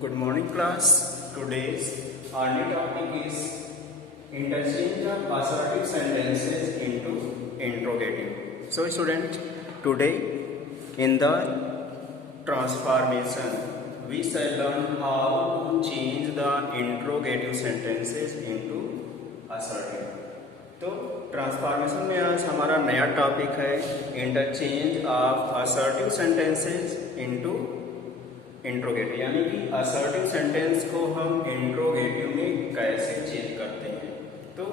Good morning class. Today's our new topic is interchange of assertive sentences into interrogative. So student, today in the transformation we shall learn how to change the interrogative sentences into assertive. तो transformation में आज हमारा नया topic है interchange of assertive sentences into interrogative, यानी कि assertive sentence को हम इंट्रोगेटिव में कैसे चेंज करते हैं। तो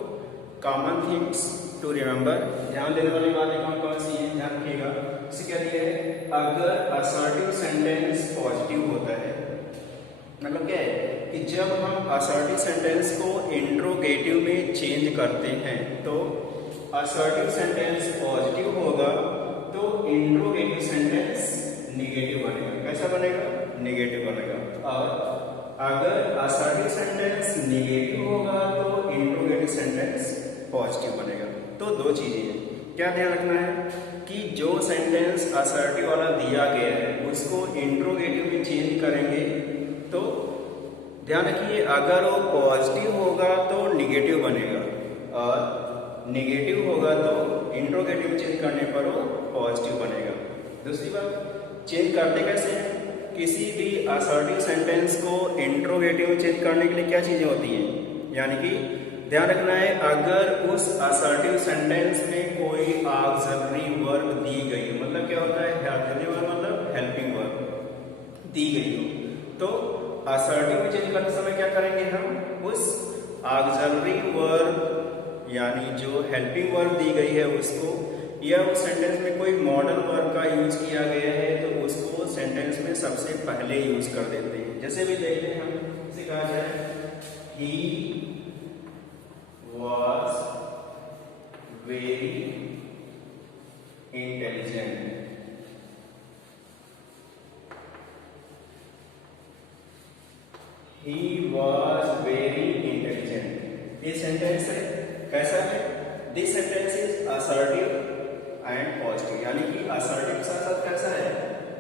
कॉमन थिंग्स टू रिमेंबर, ध्यान देने वाली बातें कौन कौन सी हैं, ध्यान रखिएगा। इससे क्या दिया है, अगर असर्टिव सेंटेंस पॉजिटिव होता है, मतलब क्या है कि जब हम असर्टिव सेंटेंस को इंट्रोगेटिव में चेंज करते हैं तो असर्टिव सेंटेंस पॉजिटिव होगा तो इंट्रोगेटिव सेंटेंस निगेटिव बनेगा। कैसा बनेगा, निगेटिव बनेगा। और अगर असर्टिव सेंटेंस निगेटिव होगा तो इंट्रोगेटिव सेंटेंस पॉजिटिव बनेगा। तो दो चीजें हैं, क्या ध्यान रखना है कि जो सेंटेंस असर्टिव वाला दिया गया है उसको इंट्रोगेटिव में चेंज करेंगे तो ध्यान रखिए, अगर वो पॉजिटिव होगा तो निगेटिव बनेगा और निगेटिव होगा तो इंट्रोगेटिव चेंज करने पर वो पॉजिटिव बनेगा। दूसरी बात, चेंज करते कैसे हैं, किसी भी असर्टिव सेंटेंस को इंट्रोगेटिव में चेंज करने के लिए क्या चीजें होती हैं, यानी कि ध्यान रखना है अगर उस असर्टिव सेंटेंस में कोई ऑक्सिलरी वर्ब दी गई, मतलब क्या होता है, ऑक्सिलरी वर्ब मतलब हेल्पिंग वर्ब दी गई हो तो असर्टिव में चेंज करते समय क्या करेंगे, हम उस ऑक्सिलरी वर्ब यानी जो हेल्पिंग वर्ब दी गई है उसको, या उस सेंटेंस में कोई मॉडल वर्ब का यूज किया गया है तो उसको सेंटेंस में सबसे पहले यूज कर देते हैं। जैसे भी देखते हैं हम, इसे कहा जाए ही was very intelligent। He was very intelligent। ये सेंटेंस है, कैसा है, this sentence is assertive and positive, यानी कि असर्टिव के साथ साथ कैसा है,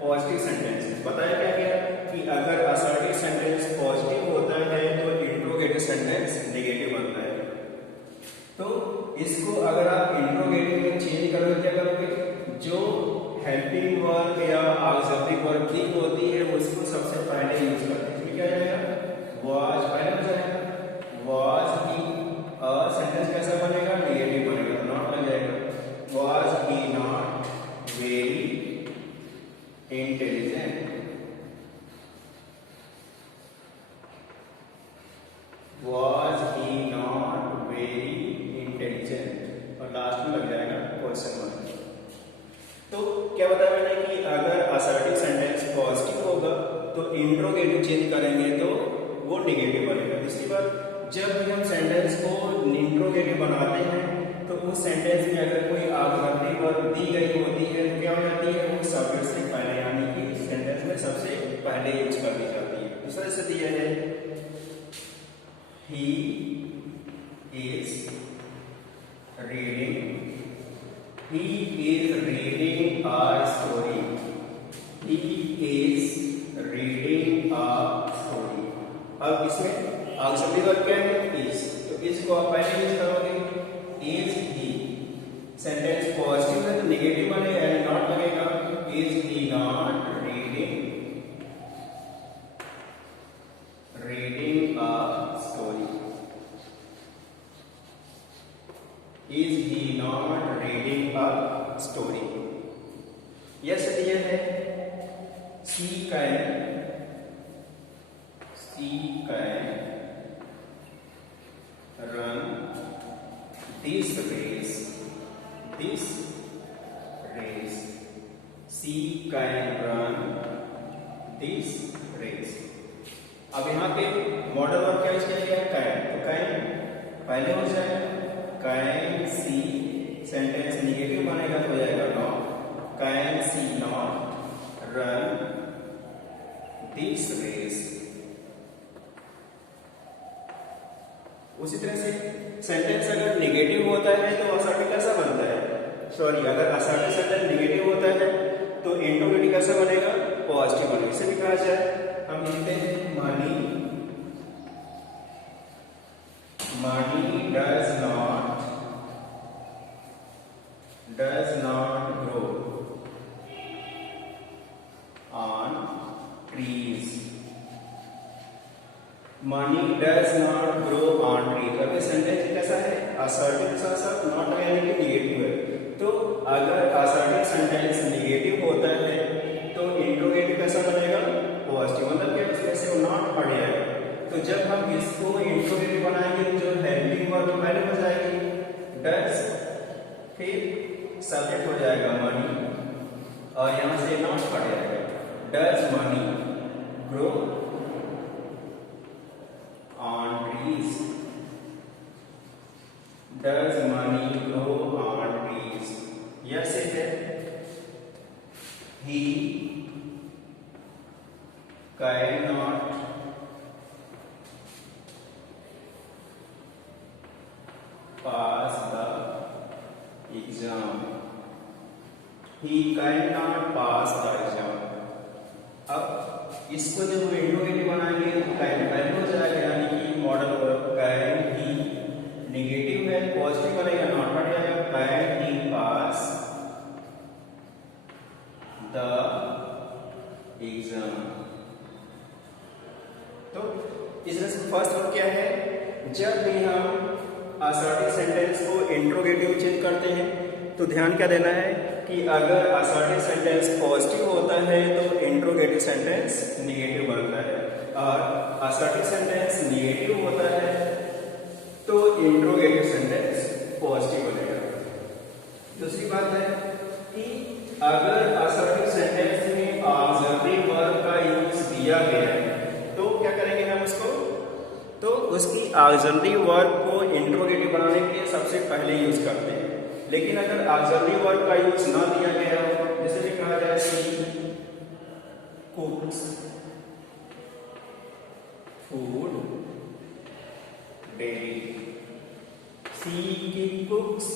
पॉजिटिव सेंटेंस। बताया क्या गया कि अगर असर्टिव सेंटेंस पॉजिटिव होता है तो इंट्रोगेटिव सेंटेंस नेगेटिव बनता है। तो इसको अगर आप इंट्रोगेटिव में चेंज करोगे, क्या करोगे, जो हेल्पिंग वर्ब या ऑक्सिलरी वर्ब दी होती है उसको सबसे पहले यूज करते हैं। क्या जाएगा, वाज पहले हो जाएगा, वाज ही, और सेंटेंस कैसा बनेगा, नेगेटिव बनेगा, नॉट लग जाएगा, was he not very intelligent, was he not very intelligent, और लास्ट में लग जाएगा क्वेश्चन मार्क। तो क्या बताया मैंने कि अगर असर्टिव सेंटेंस पॉजिटिव होगा तो इंट्रोगेटिव चेंज करेंगे तो वो निगेटिव बनेगा। दूसरी बात, जब भी हम सेंटेंस को इंट्रोगेटिव बनाते हैं तो उस सेंटेंस में अगर कोई ऑक्सिलरी वर्ब दी गई होती है तो क्या हो जाती है, वो सब्जेक्ट से पहले यानी कि सेंटेंस में सबसे पहले यूज कर दी जाती है। दूसरा से दिया है he is reading, he is reading a story, he is reading a story। अब इसमें ऑक्सिलरी वर्ब क्या है, is, तो is को आप पहले यूज करोगे, is he, सेंटेंस पॉजिटिव है तो नेगेटिव बनेगा यानी नॉट लगेगा, is he not reading a story, is he not reading a story। Yes दिया है she can run this race, she can run this race। अब यहाँ पे मॉडल वर्ब क्या यूज किया गया, कैन, तो कैन पहले हो जाएगा, कैन सी, सेंटेंस निगेटिव बनेगा तो हो जाएगा not, can see not run this race. उसी तरह से सेंटेंस अगर निगेटिव होता है तो असर्टिव कैसा बनता है, सॉरी, अगर असर्टिव सेंटेंस निगेटिव होता है तो इंट्रोगेटिव कैसा बनेगा, पॉजिटिव बनेगा। इसे भी कहा जाए, हम लिखते हैं trees. Money does not grow on trees. अब ये सेंटेंस कैसा है? असर्टिव के साथ नॉट यानी कि निगेटिव है। तो अगर असर्टिव सेंटेंस निगेटिव होता है तो इंट्रोगेटिव कैसा बनेगा? पॉजिटिव, मतलब कि उसमें से वो नॉट हट जाएगा। तो जब हम इसको इंट्रोगेटिव बनाएंगे जो हेल्पिंग वर्ब पहले हो जाएगी डज, फिर सब्जेक्ट हो जाएगा मनी और यहाँ से नॉट हट जाएगा। Does money grow on trees? Does money grow on trees? Yes, it is. He cannot pass the exam. He cannot pass the exam. अब इसको जब हम इंट्रोगेटिव बनाएंगे तो कैन पहले हो जाएगा, यानी कि modal verb can he, negative है पॉजिटिव बनेगा नॉट हट जाएगा। Can he pass the exam. तो इसमें से फर्स्ट वर्ड क्या है? जब भी हम असर्टिव सेंटेंस को इंट्रोगेटिव चेंज करते हैं तो ध्यान क्या देना है कि अगर असर्टिव सेंटेंस पॉजिटिव होता है तो इंट्रोगेटिव सेंटेंस निगेटिव बनता है, और असर्टिव सेंटेंस निगेटिव होता है तो इंट्रोगेटिव सेंटेंस पॉजिटिव बनेगा। दूसरी बात है कि अगर असर्टिव सेंटेंस में ऑक्सिलरी वर्ब का यूज दिया गया है तो क्या करेंगे हम उसको? तो उसकी ऑक्सिलरी वर्ब को इंट्रोगेटिव बनाने के लिए सबसे पहले यूज करते हैं। लेकिन अगर ऑक्सिलरी वर्ब का यूज ना दिया गया हो, जैसे कि कहा जाए सी कुक्स फूड डेली, सी की कुक्स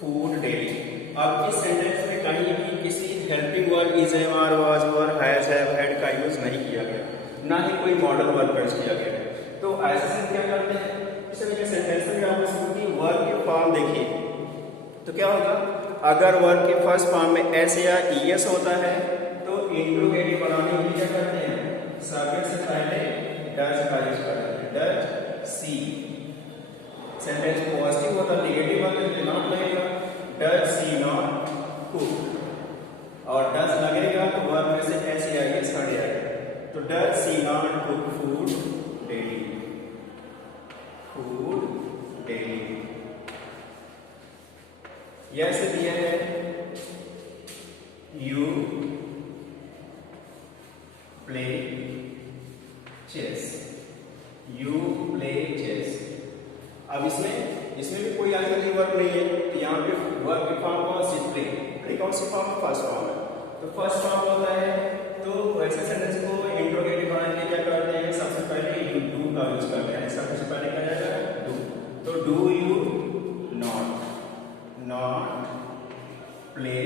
फूड डेली। अब इस सेंटेंस में कहीं भी किसी helping verb is, am, are, was, were, has, have, had का यूज नहीं किया गया, ना ही कोई मॉडल वर्ब का यूज किया गया। तो ऐसे से क्या करते हैं, इसमें सेंटेंस में आप उसकी वर्ब की फॉर्म देखिए तो क्या होगा? अगर वर्ब के फर्स्ट फॉर्म में एस या ईएस होता है तो इंट्रोगेटिव बनाने के लिए क्या करते हैं? सब्जेक्ट से पहले डज का यूज करते हैं। Does she. सेंटेंस पॉजिटिव होता है, नेगेटिव होता है तो नॉट लगेगा। डज सी नॉट कुक, और डज लगेगा तो वर्ब में से एस या ईएस हट जाएगा। तो does see not cook food daily, food daily. यह से दिया है you play chess, you play chess. अब इसमें भी कोई ऑक्सिलरी वर्ब नहीं है तो यहाँ पे वर्ब की फॉर्म कौन सी? प्ले। कौन सी फॉर्म? फर्स्ट फॉर्म है। तो फर्स्ट फॉर्म होता है तो वैसे सेंटेंस को इंट्रोगेटिव बनाने के लिए क्या करते हैं? सबसे पहले यू डू का यूज करते हैं। सबसे पहले क्या जाएगा? डू। तो do you not play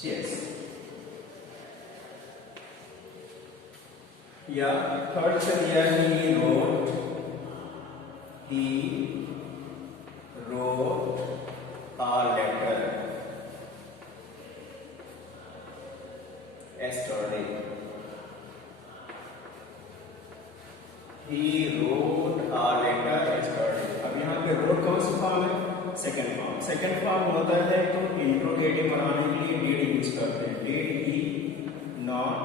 chess. या थर्ड से दिया है he wrote a letter yesterday. He wrote a letter yesterday. अब यहाँ पे wrote कौन सी फॉर्म है? Second form. सेकेंड फॉर्म होता है तो इंट्रोगेटिव बनाने के लिए did यूज करते हैं। did he not,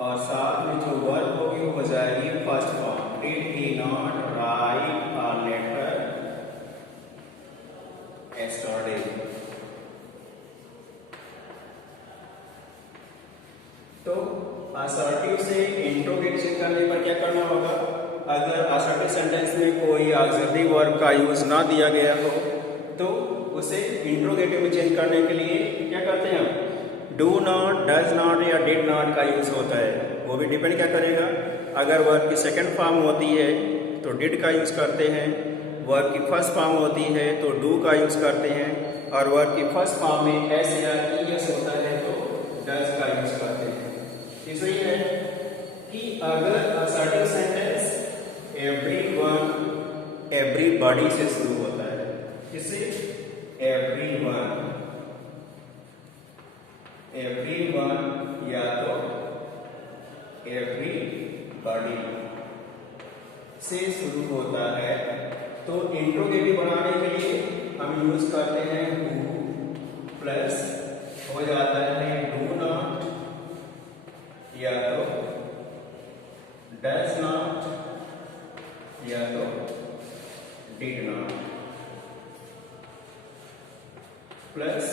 और साथ में जो वर्ब होगी वो हो जाएगी first form. did he not write a letter yesterday. तो असर्टिव से इंट्रोगेटिव करने पर क्या करना होगा? अगर असर्टिव सेंटेंस में कोई ऑक्सिलरी वर्ब का यूज ना दिया गया हो तो उसे इंट्रोगेटिव में चेंज करने के लिए क्या करते हैं हम? डू नॉट, डज नॉट या डिड नॉट का यूज होता है। वो भी डिपेंड क्या करेगा? अगर वर्ब की सेकेंड फॉर्म होती है तो डिड का यूज करते हैं, वर्ब की फर्स्ट फॉर्म होती है तो डू का यूज करते हैं, और वर्ब की फर्स्ट फॉर्म में एस या ईएस होता है तो डज का यूज करते हैं। इसलिए है कि अगर असर्टिव सेंटेंस एवरीबॉडी से शुरू होता है, किससे? एवरीवन या तो बड़ी से शुरू होता है। तो इंट्रोगेटिव बनाने के लिए हम यूज करते हैं हु प्लस हो जाता है डू नॉट या तो डज नॉट या तो डिड नॉट प्लस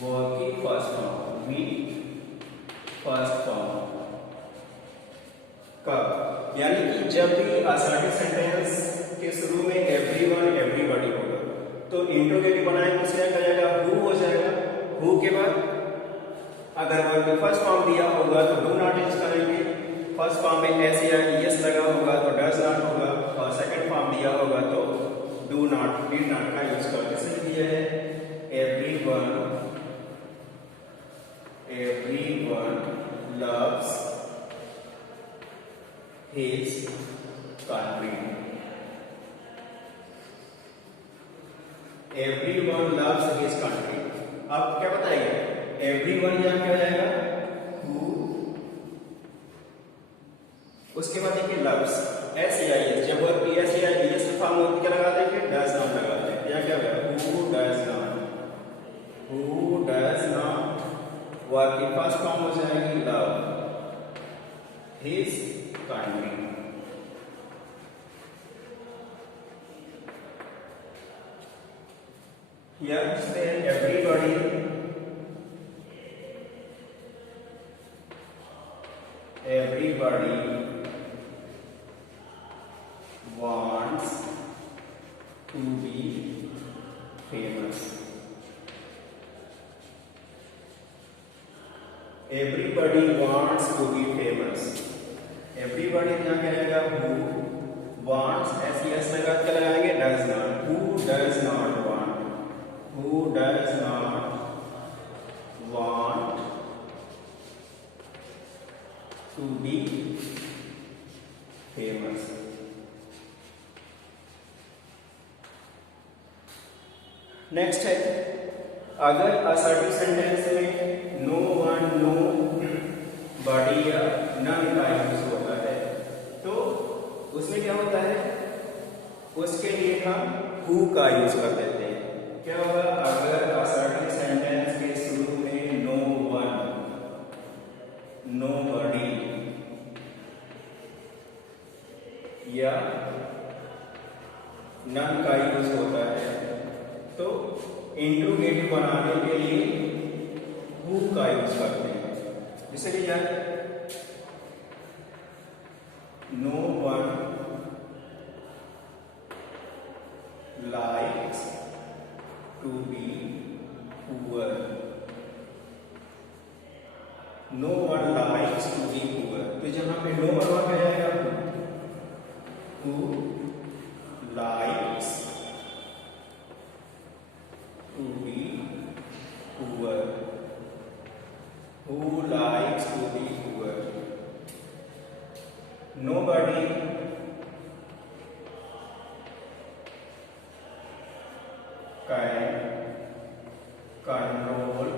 वर्ब की first form V first form कब, यानी कि जब भी असर्टिव सेंटेंस के शुरू में एवरीवन एवरीबॉडी होगा तो इंट्रोगेटिव बनाएंगे तो क्या जाएगा हु हो जाएगा। हु के बाद अगर वर्ब में फर्स्ट फॉर्म दिया होगा तो डू नॉट यूज करेंगे, फर्स्ट फॉर्म में एस या ईएस लगा होगा तो डज नॉट होगा, और सेकंड फॉर्म दिया होगा तो डू नॉट डिड नॉट का यूज करके सही दिया है everyone loves his country। everyone loves his country। अब क्या बताएंगे everyone यहाँ क्या हो जाएगा who, उसके बाद देखिए loves एस या एस, जब वर्ब एस या एस फॉर्म होती क्या लगाते हैं फिर डज नॉट लगाते हैं। यहाँ क्या होगा who does not वर्ब की फर्स्ट फॉर्म हो जाएगी love his country. Here say everybody wants to be famous। Everybody wants to be famous। Everybody क्या करेगा who wants ऐसी एस लगा के लगाएंगे does not, who does not want to be famous। Next है अगर असर्टिव सेंटेंस में no one know body या नन का यूज होता है तो उसमें क्या होता है, उसके लिए हम हु का यूज कर देते हैं। क्या होगा अगर असर्टिव सेंटेंस के शुरू में नो वन नो बॉडी या नन का यूज होता है तो इंट्रोगेटिव बनाने के लिए हु का यूज करते हैं। जैसे कि यार no one likes to be poor, no one likes to be poor, तो जहां पे नो वन क्या जाएगा who likes to be poor, who likes to be poor। nobody can control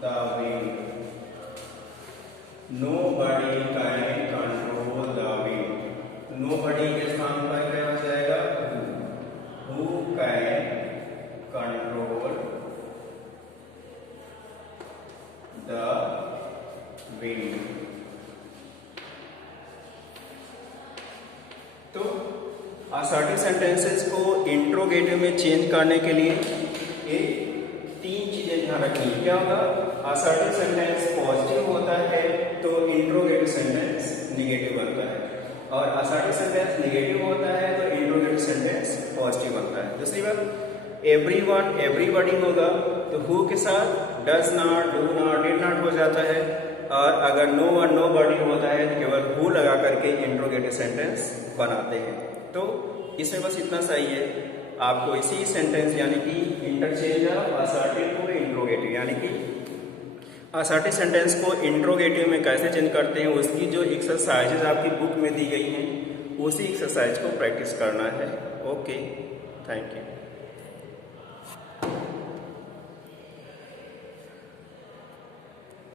the wind, nobody can control the wind। nobody के स्थान पर क्या हो जाएगा who can control the wind। तो असर्टिव सेंटेंसेस को इंट्रोगेटिव में चेंज करने के लिए ये तीन चीजें ध्यान रखनी है। क्या होगा असर्टिव सेंटेंस पॉजिटिव होता है तो इंट्रोगेटिव सेंटेंस नेगेटिव बनता है, और असर्टिव सेंटेंस नेगेटिव होता है तो इंट्रोगेटिव सेंटेंस पॉजिटिव बनता है। दूसरी बात एवरीवन एवरीबॉडी होगा तो हु के साथ does not do not did not हो जाता है, और अगर नो वन नो बॉडी होता है तो केवल हु लगा करके इंट्रोगेटिव सेंटेंस बनाते हैं। तो इसमें बस इतना सही है, आपको इसी सेंटेंस यानी कि interchange of assertive to interrogative यानी कि असर्टिव सेंटेंस को इंट्रोगेटिव में कैसे चेंज करते हैं उसकी जो एक्सरसाइजेज आपकी बुक में दी गई हैं उसी एक्सरसाइज को प्रैक्टिस करना है। Okay, thank you.